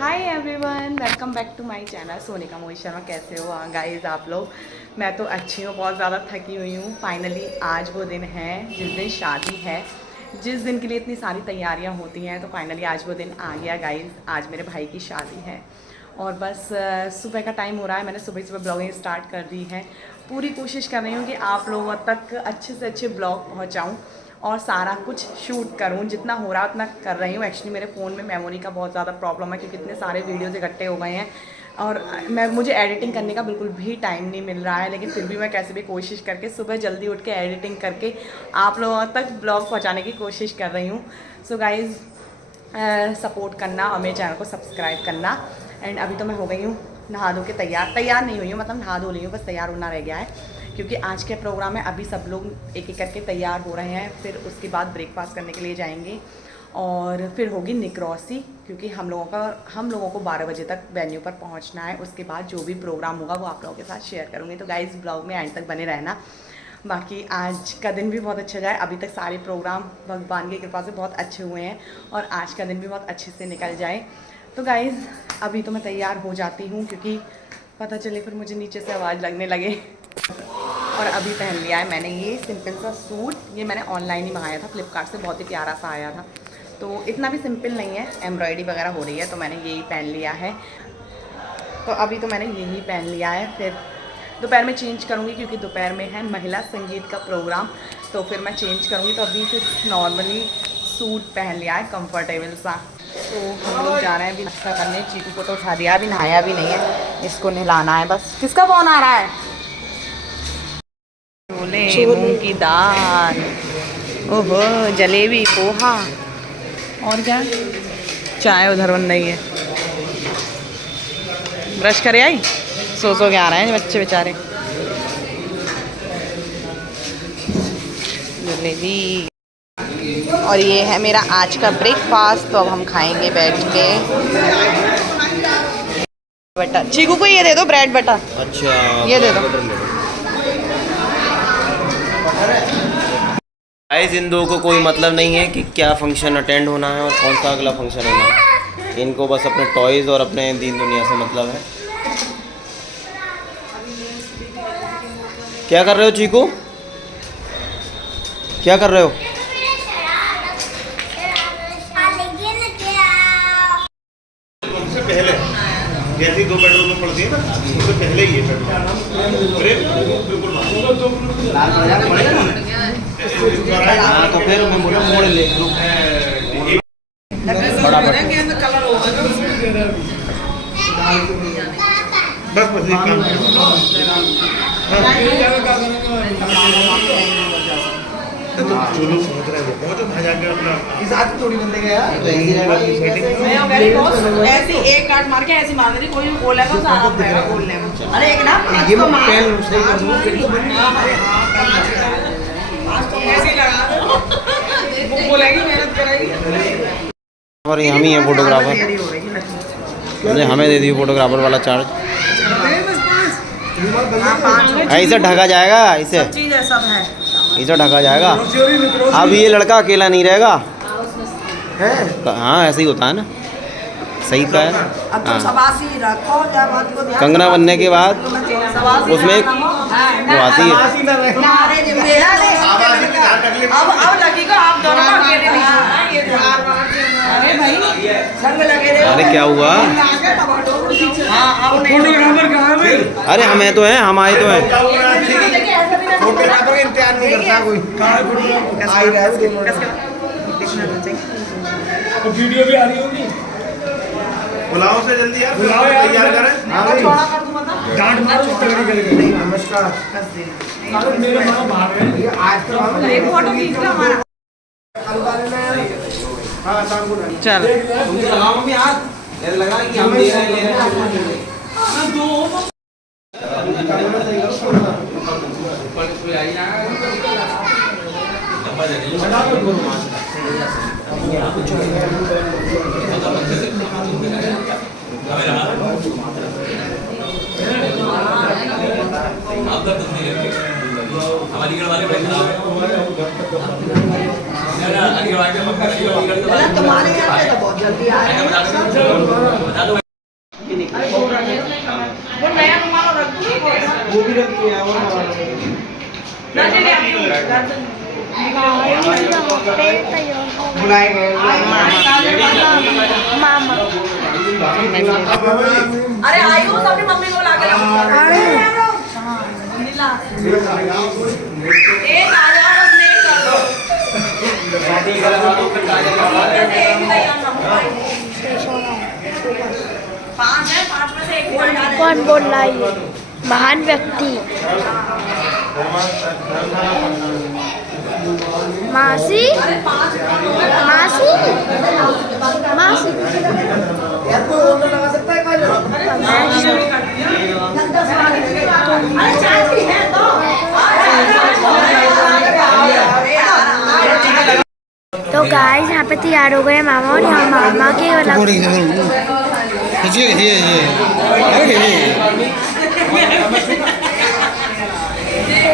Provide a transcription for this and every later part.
Hi everyone, welcome back to my channel Sonika Mohit Sharma. कैसे हो guys आप लोग? मैं तो अच्छी हूँ, बहुत ज़्यादा थकी हुई हूँ। फाइनली आज वो दिन है जिस दिन शादी है, जिस दिन के लिए इतनी सारी तैयारियाँ होती हैं। तो फाइनली आज वो दिन आ गया गाइस। आज मेरे भाई की शादी है और बस सुबह का टाइम हो रहा है। मैंने सुबह सुबह ब्लॉगिंग स्टार्ट कर दी है। पूरी कोशिश कर रही हूँ कि आप लोगों तक अच्छे से अच्छे ब्लॉग पहुँचाऊँ और सारा कुछ शूट करूँ। जितना हो रहा है उतना कर रही हूँ। एक्चुअली मेरे फ़ोन में मेमोरी का बहुत ज़्यादा प्रॉब्लम है क्योंकि इतने सारे वीडियोज़ इकट्ठे हो गए हैं और मुझे एडिटिंग करने का बिल्कुल भी टाइम नहीं मिल रहा है। लेकिन फिर भी मैं कैसे भी कोशिश करके सुबह जल्दी उठ के एडिटिंग करके आप लोगों तक ब्लॉग पहुँचाने की कोशिश कर रही हूँ। सो गाइज़ सपोर्ट करना और मेरे चैनल को सब्सक्राइब करना। एंड अभी तो मैं हो गई हूँ नहा धो के तैयार नहीं हुई हूँ, मतलब नहा धो ली हूँ, बस तैयार होना रह गया है क्योंकि आज के प्रोग्राम में अभी सब लोग एक एक करके तैयार हो रहे हैं। फिर उसके बाद ब्रेकफास्ट करने के लिए जाएंगे और फिर होगी निक्रॉसी क्योंकि हम लोगों को 12 बजे तक वेन्यू पर पहुंचना है। उसके बाद जो भी प्रोग्राम होगा वो आप लोगों के साथ शेयर करूँगी। तो गाइस ब्लॉग में एंड तक बने रहना। बाकी आज का दिन भी बहुत अच्छा जाए। अभी तक सारे प्रोग्राम भगवान की कृपा से बहुत अच्छे हुए हैं और आज का दिन भी बहुत अच्छे से निकल जाए। तो गाइज़ अभी तो मैं तैयार हो जाती हूँ क्योंकि पता चले फिर मुझे नीचे से आवाज़ लगने लगे। और अभी पहन लिया है मैंने ये सिंपल सा सूट। ये मैंने ऑनलाइन ही मंगाया था फ्लिपकार्ट से, बहुत ही प्यारा सा आया था। तो इतना भी सिंपल नहीं है, एम्ब्रॉयडरी वगैरह हो रही है, तो मैंने यही पहन लिया है। तो अभी तो मैंने यही पहन लिया है। फिर दोपहर में चेंज करूँगी क्योंकि दोपहर में है महिला संगीत का प्रोग्राम, तो फिर मैं चेंज करूँगी। तो अभी फिर नॉर्मली सूट पहन लिया है कंफर्टेबल सा। तो हम लोग जा रहे हैं अभी नाश्ता करने। चीकू को तो उठा दिया, अभी नहाया भी नहीं है, इसको नहलाना है बस। किसका फ़ोन आ रहा है? छोले मूंग की दाल, ओहो जलेबी पोहा और क्या, चाय उधर बन रही है। ब्रश करे आई, सो के आ रहे हैं बच्चे बेचारे। जलेबी। और ये है मेरा आज का ब्रेकफास्ट। तो अब हम खाएंगे बैठ के। बटर चीकू को ये दे दो, ब्रेड बटर। अच्छा ये दे दो। गाइस इन दो को कोई मतलब नहीं है कि क्या फंक्शन अटेंड होना है और कौन सा अगला फंक्शन होना है। इनको बस अपने टॉयज़ और अपने दीन दुनिया से मतलब है। क्या कर रहे हो चीकू? क्या कर रहे हो? उससे पहले जैसी 2 बेडरूम में पड़ती है ना, उससे पहले ही ये तो फिर मैं बोला मोड़ ले बड़ा बस एक काम तो जो लोग समझ रहे हैं बहुत भाई जाके अपना इस हाथ थोड़ी बंदे गया ऐसी एक काट मार के ऐसी मार दे, कोई बोलेगा तो सारा पड़ेगा बोलने में। अरे एक ना ये मैं पेन सही कर दूं फिर तो बन ऐसे लगा दो, वो बोलेगी मेहनत करेगी। और हम ही है फोटोग्राफर, मुझे हमें दे दिए फोटोग्राफर वाला चार्ज। ऐसे ढका जाएगा, ऐसे चीज़ है, सब है। इसे ढका जाएगा। अब ये लड़का अकेला नहीं रहेगा। हाँ ऐसे ही होता है ना, सही का है। अब तुम सबासी रखो, जब बात को ध्यान कंगना बनने के बाद उसमें वो आती है। अब लगेगा आप दोनों को अकेले नहीं। ये अरे भाई संग लगे रहे। अरे क्या हुआ? अरे हमें तो है, हम आए तो हैं। फोटोग्राफर का इंतजार नहीं करता कोई। आ ही रहा है वो वीडियो भी आ रही होगी। बुलाओ से जल्दी यार, बुलाओ यार, तैयार करें। हां भाई डांट मारो तगड़ी करके। नमस्कार मेरे मां बाहर है। ये आज तो एक फोटो खींच लो हमारा। हां शाम को चल तुम लगाओ भी हाथ, ऐसे लगा कि हम दे रहे हैं। तुम्हारे यहाँ से तो बहुत जल्दी आ रहे हैं। बुलाए गए मामा अरे आयुष अपनी मम्मी को बुला के लाओ। एक आ जाओ बस लेट कर दो। पांच है, पांच में से एक बोल डाल। कौन बोल रहा है ये महान व्यक्ति मासी मासी मासी तो गाइस यहाँ पे तैयार हो गए मामा और यहाँ मामा के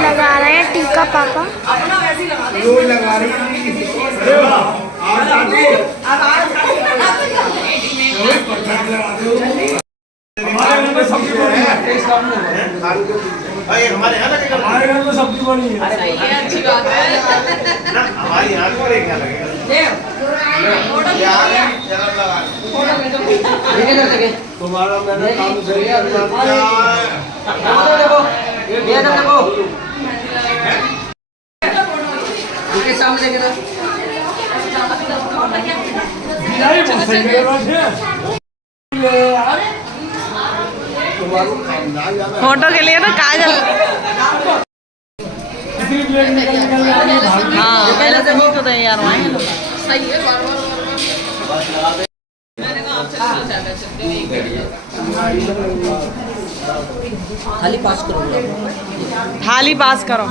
लगा रहे हैं टीका पापा। रोज लगा रही हमारे घर में सब्जी बनी है। हमारे यहाँ लगेगा, हमारे घर में सब्जी बनी है। अच्छी बात है। ना हमारे यहाँ को क्या लगेगा। तुम्हारा मैंने काम सही फोटो के लिए तो काजल हाँ पहले से नहीं तो तैयार हुए हैं लोग। सही है थाली पास करो।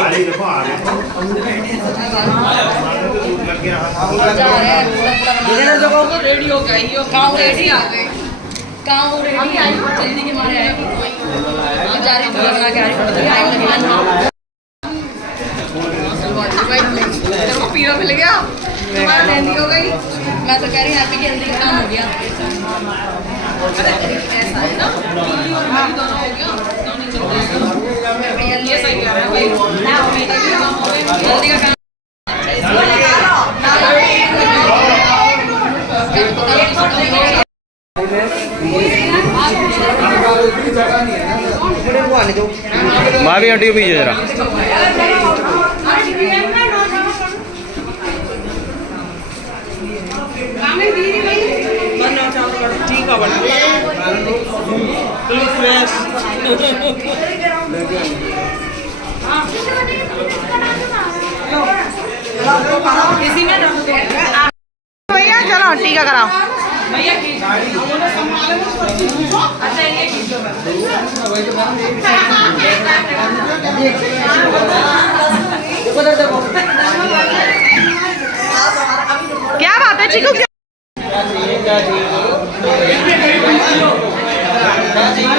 थाली देखो आ रहे लग गया रेडी हो गई गाँव रेडी आ गए गाँव रेडी आई जल्दी के मारे आए जा रही हूँ लगा के आ रही टाइम लगेगा पीरा मिल गया तुम्हारा मेहंदी हो गई मैं तो कह रही हैप्पी की हल्दी का काम हो गया ऐसा है ना दोनों हो गया दोनों चल जाएगा ये सही कह रहा है हल्दी का काम माँ भी हटियो पीछे जरा। ठीक है बना फ्रेश इसी में भैया चलो टीका कराओ भैया अच्छा ये क्या बात है चीकू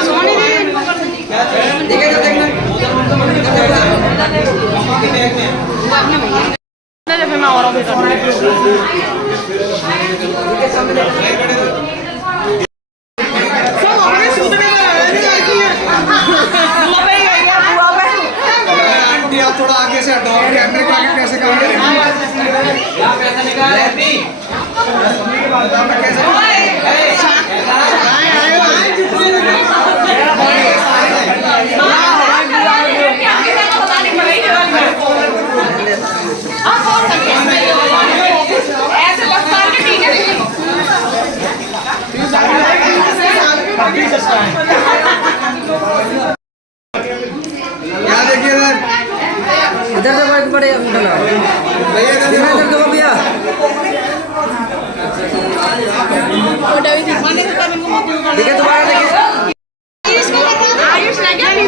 सोनी जब मैं और भी थोड़ा आगे से हटाओ कैमरे के आगे कैसे काम इधर से बाइक पड़े भैया इधर दो भैया ठीक है दोबारा देखिए आयुष लगे ले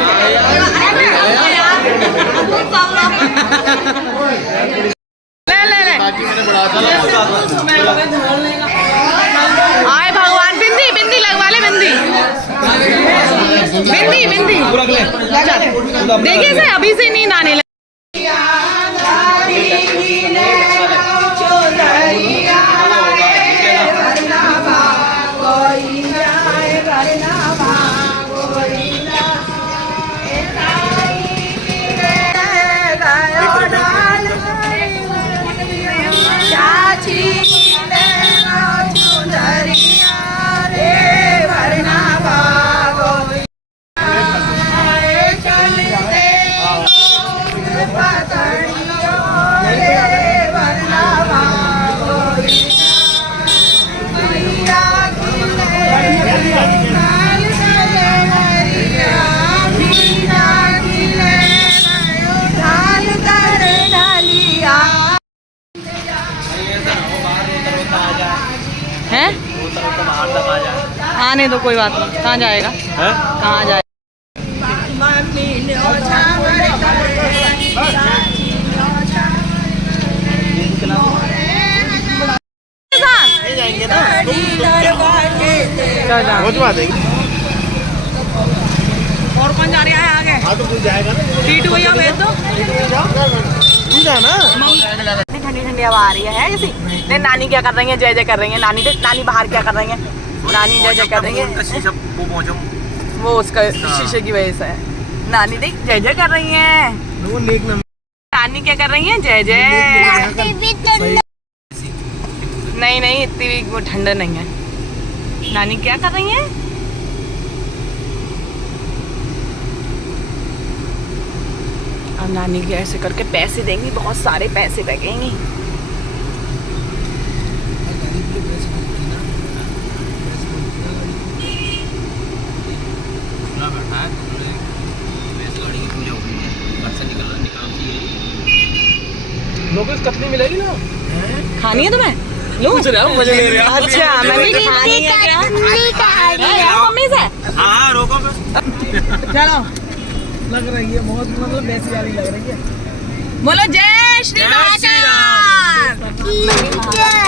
आए भगवान बिंदी बिंदी लगवा ले बिंदी बिंदी बिंदी देखिए से अभी से नींद आने लगी हैं? बाहर तक आ जाए। आने दो, कोई बात नहीं। कहाँ जाएगा? हैं? कहाँ जाएगा? नहीं जाएंगे ना, क्या जाना? पहुंचवा देंगे। और कौन जा रहा है आगे? हाँ तो कोई जाएगा ना, टीटू भैया भेज दो। तू जाना। ठंडी ठंडी हवा आ रही है ऐसी। नहीं, नानी क्या कर रही है? जय जय कर रही है नानी। देख नानी बाहर क्या कर रही है। नानी जय जय कर रही है। वो उसका शीशे की वजह से है। नानी देख जय जय कर रही है। नानी क्या कर रही है? जय जय। नहीं नहीं, इतनी भी वो ठंडा नहीं है। नानी क्या कर रही है? अब नानी के ऐसे करके पैसे देंगी, बहुत सारे पैसे लगेंगे। कतली मिलेगी ना? खानी है तुम्हें? लो मजे ले रहा। अच्छा, मम्मी खानी है क्या? मम्मी से हाँ रोको। चलो, लग रही है बहुत, मतलब वैसी वाली लग रही है। बोलो जय श्री महाकाल।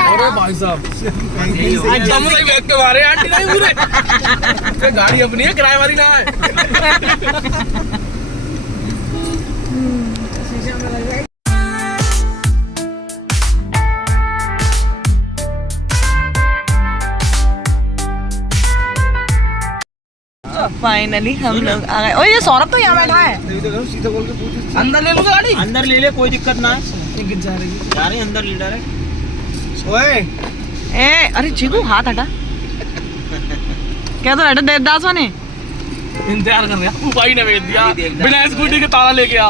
अरे भाई साहब, हम सही बैठ के मारे आंटी नहीं पूरे। गाड़ी अपनी है, किराए वाली ना है। फाइनली हम लोग आ गए। ओए ये सौरभ तो यहाँ बैठा है। सीधा बोल के पूछ। अंदर ले लो गाड़ी। अंदर ले ले, कोई दिक्कत ना है। गिर जा रही है। जा रहे हैं अंदर, लीडर है। ओए ए अरे जीगू हाथ हटा। क्या तो हटा देवदास ने इंतजार कर रहा हूँ, भाई ने भेज दिया बिना स्कूटी के ताला लेके आ।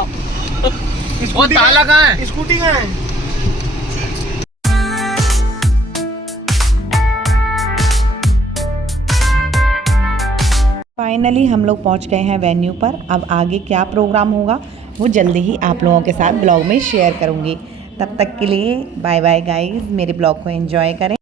वो ताला कहाँ है? स्कूटी कहाँ है? फाइनली हम लोग पहुंच गए हैं वेन्यू पर। अब आगे क्या प्रोग्राम होगा वो जल्दी ही आप लोगों के साथ ब्लॉग में शेयर करूंगी। तब तक के लिए बाय बाय गाइस। मेरे ब्लॉग को एंजॉय करें।